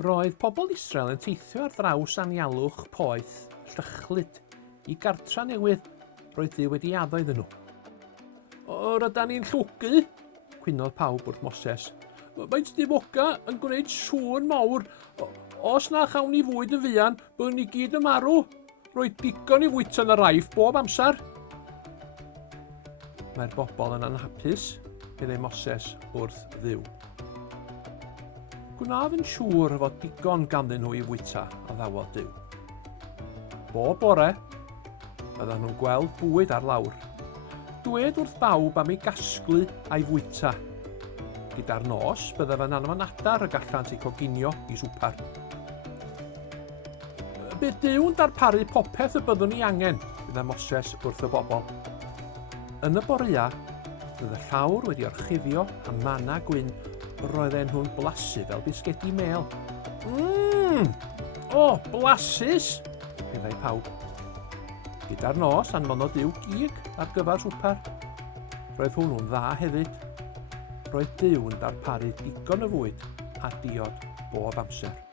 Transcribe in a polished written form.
Roedd pobl Israel yn teithio ar draws anialwch poeth Llychlyd i gartra newydd roedd Duw wedi addo iddyn nhw. Rydan ni'n llwgu, cwynodd pawb wrth Moses. Faint difoca yn gwneud sŵn mawr. Os na chawn ni fwyd yn fuan, byddwn ni gyd yn marw. Roedd digon i fwyta yn yr raif bob amser. Mae'r bobl yn anhapus, meddai Moses wrth Dduw. Gwnaf yn siŵr fod digon ganddyn nhw i fwyta, a ddawodd Duw. Bob bore, byddan nhw'n gweld bwyd ar lawr. Dwed wrth bawb am ei gasglu a'i fwyta. Gyda'r nos, bydda fe'n anfon adar y gallant eu coginio i swpar. Bydd Dyw'n darparu popeth y byddwn ni angen, bydda Moses wrth y bobl. Yn y borea, bydd y llawr wedi orchuddio a manna gwyn roedden nhw'n blasu fel bisgedi mel. Blasus, meddai pawb. Gyda'r nos anfonodd Duw gig ar gyfer swpar. Roedd hwnnw'n dda hefyd. Roedd Duw yn darparu digon o fwyd a diod bob amser.